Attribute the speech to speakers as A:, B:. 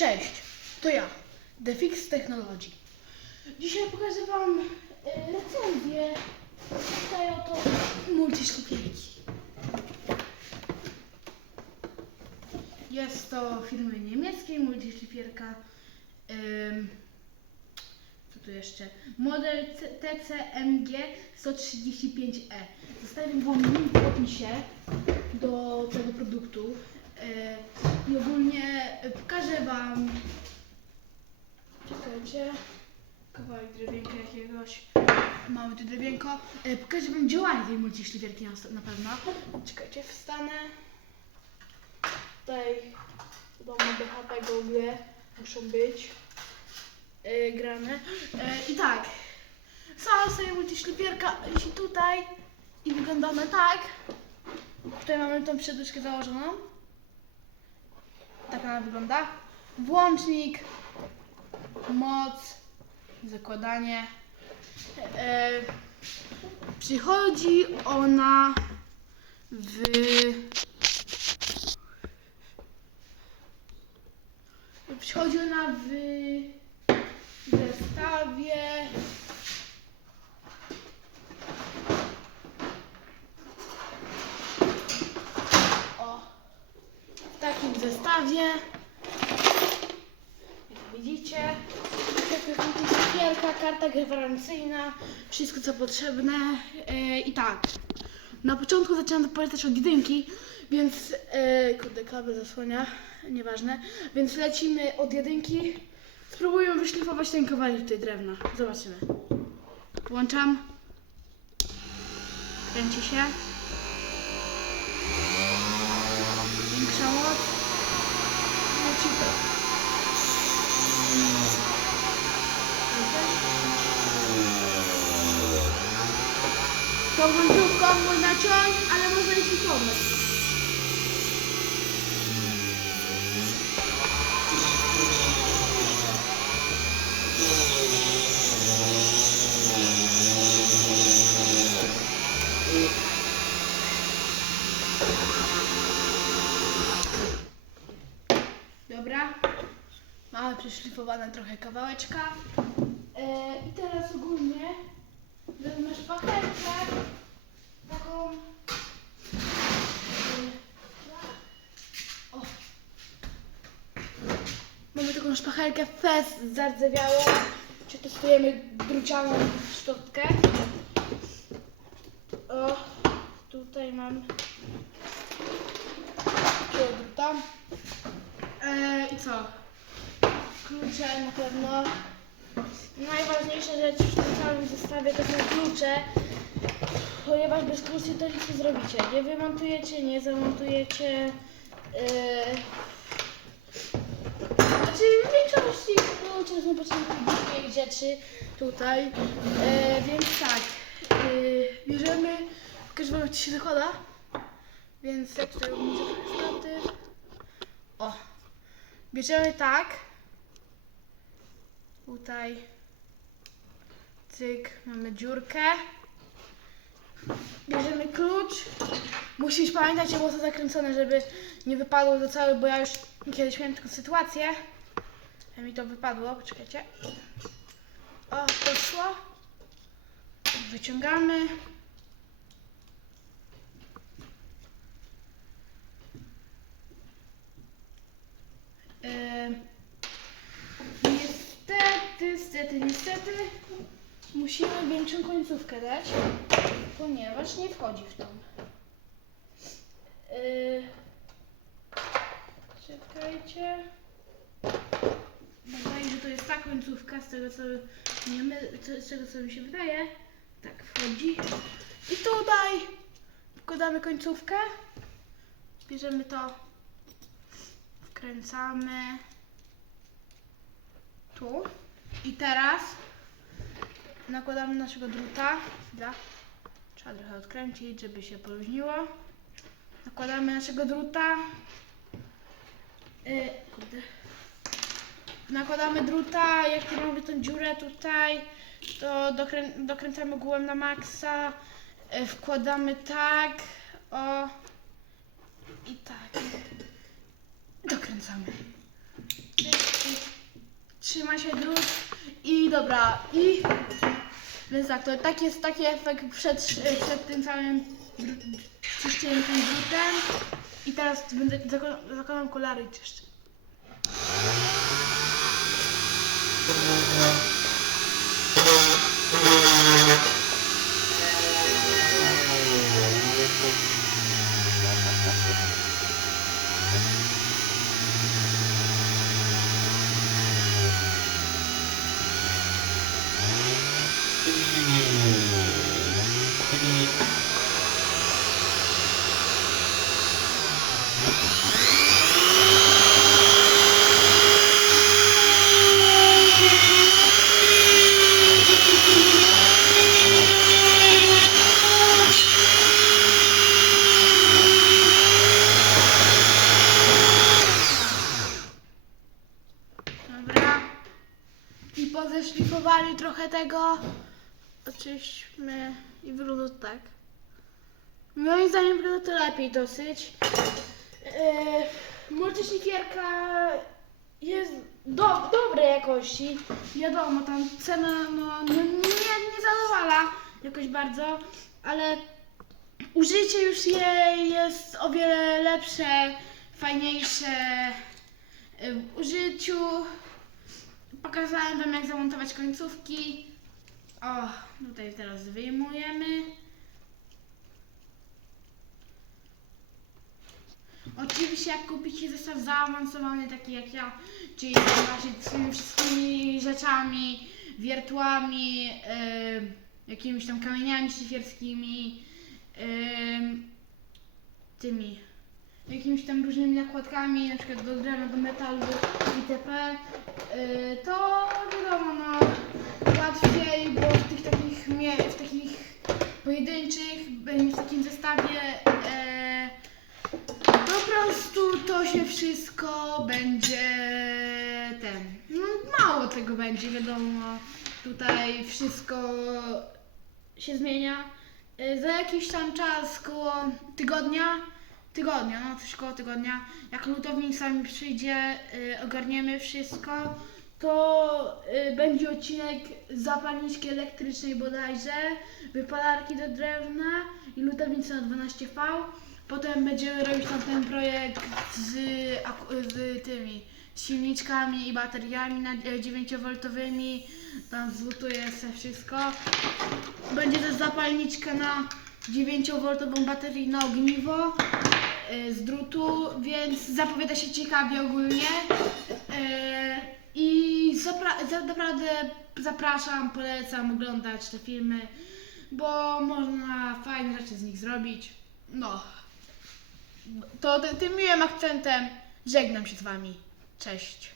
A: Cześć, to ja, The Fix Technology. Dzisiaj pokażę Wam e, recenzję tutaj oto multiszlupierki. Jest to firmy niemieckiej multiszlupierka. Ym, co tu jeszcze? Model TCMG 135E. Zostawiam Wam link w opisie do tego produktu. E, I ogólnie e, pokażę Wam. Czekajcie. Kawałek drewienka jakiegoś. Mamy tu drewienko. E, Pokażę Wam działanie tej multiszlifierki na, pewno. Czekajcie, wstanę. Tutaj wiadomo BHP Google muszą być e, grane. E, I tak. Sama sobie multiszlifierka jeśli tutaj i wygląda ona tak. Tutaj mamy tą przeduszkę założoną. Tak ona wygląda. Włącznik, moc, zakładanie. E, przychodzi ona w przychodzi ona w zestawie o w takim zestawie jak widzicie? Papierka, karta gwarancyjna wszystko co potrzebne. E, i tak. Na początku zaczęłam polecać od jedynki więc e, kurde kabel zasłania nieważne. Więc lecimy od jedynki. Spróbuję wyszlifować ten kawałek tutaj drewna. Zobaczymy. Włączam. Kręci się. Większa moc lecimy Tą wątówką można ciąć, ale można i szlifować. Dobra, mamy przeszlifowane trochę kawałeczka. E, I teraz ogólnie wezmę szpachelkę, taką... e, O. Mamy taką szpachelkę fez zardzewiałą. Czy testujemy drucianą szczotkę. O, tutaj mam druta. E, I co? Klucze na pewno. Najważniejsza rzecz w tym całym zestawie to są klucze, ponieważ bez kluczy to nic nie zrobicie. Nie wymontujecie, nie zamontujecie. Yy... Znaczy w większości klucze są potrzebne do dwóch rzeczy tutaj. Yy, więc tak, yy, bierzemy, pokażę wam jak to się zakłada. Więc jak tutaj statyw. O, bierzemy tak. Tutaj cyk, mamy dziurkę. Bierzemy klucz. Musisz pamiętać, żeby było to zakręcone, żeby nie wypadło do całej, bo ja już kiedyś miałem taką sytuację. że mi to wypadło, poczekajcie. O, poszło. Wyciągamy. Większą końcówkę dać, ponieważ nie wchodzi w tą. Yy, czekajcie. Wydaje, że to jest ta końcówka, z tego co, nie my, z tego co mi się wydaje. Tak, wchodzi. I tutaj wkładamy końcówkę. Bierzemy to, wkręcamy tu. I teraz nakładamy naszego druta. Chwila. Trzeba trochę odkręcić, żeby się poluźniło. Nakładamy naszego druta. Yy, kurde. Nakładamy druta, jak mamy tą dziurę tutaj, to dokrę dokręcamy głowę na maksa. Yy, wkładamy tak, o i tak. Dokręcamy. Trzyma się drut i dobra, i więc tak, to tak jest taki efekt przed, przed tym całym czyszczeniem tym drutem i teraz będę zako- zakładam kolary i czyszczę. I pozeszlifowali trochę tego. Oczywiście i wygląda tak. Moim zdaniem wygląda to lepiej dosyć. Yy, multiszlifierka jest do, dobrej jakości. Wiadomo, tam cena no, no, nie, nie zadowala jakoś bardzo, ale użycie już jej jest o wiele lepsze, fajniejsze w użyciu. Pokazałem Wam, jak zamontować końcówki. O, tutaj teraz wyjmujemy. Oczywiście, jak kupicie zestaw zaawansowany, taki jak ja, czyli z tymi wszystkimi rzeczami, wiertłami, yy, jakimiś tam kamieniami szlifierskimi, yy, tymi jakimiś tam różnymi nakładkami, na przykład do drewna, do metalu itp., yy, to wiadomo, no łatwiej, bo w tych takich, w takich pojedynczych, w takim zestawie yy, po prostu to się wszystko będzie ten, no mało tego będzie, wiadomo, tutaj wszystko się zmienia. Y, Za jakiś tam czas, koło tygodnia, tygodnia, no coś koło tygodnia, jak lutownik sami przyjdzie, y, ogarniemy wszystko, to y, będzie odcinek zapalniczki elektrycznej bodajże, wypalarki do drewna i lutownicy na 12V. Potem będziemy robić tam ten projekt z, z tymi silniczkami i bateriami na 9V, tam zlutuję sobie wszystko. Będzie też zapalniczka na 9V baterię na ogniwo y, z drutu, więc zapowiada się ciekawie ogólnie. Y, I naprawdę zapraszam, polecam oglądać te filmy, bo można fajne rzeczy z nich zrobić. No. To ty- tym miłym akcentem żegnam się z Wami. Cześć.